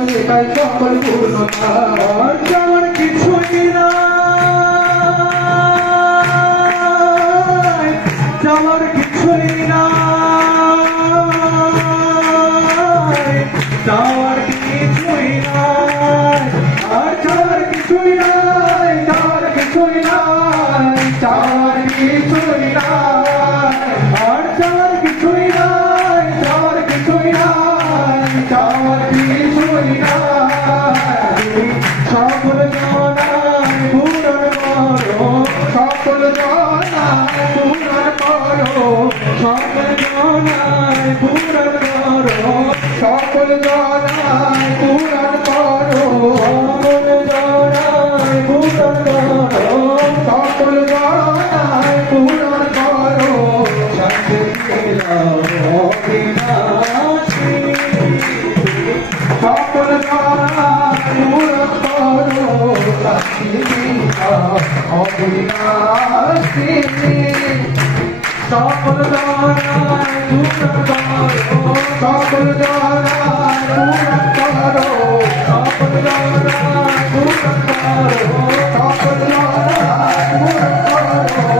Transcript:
এটাই সকল পূর্ণতা আমার কিছুই নাই আমার কিছুই নাই আমার কিছুই নাই আর আমার কিছুই নাই আমার কিছুই নাই আমার কিছুই নাই আর আমার কিছুই নাই আমার কিছুই নাই আমার কিছুই নাই সকল জানাই পূরণ করো সকল জানাই পূরণ করো সকল জানাই পূরণ করো সকল জানাই পূরণ করো সকল জানাই পূরণ করো সকল জানাই পূরণ করো শান্তি অবিনাশী সকল জানাই পূরণ করো শান্তি অবিনাশী সকল জানাই পূরণ করো সকল জানাই পূরণ করো সকল জানাই পূরণ করো সকল জানাই পূরণ করো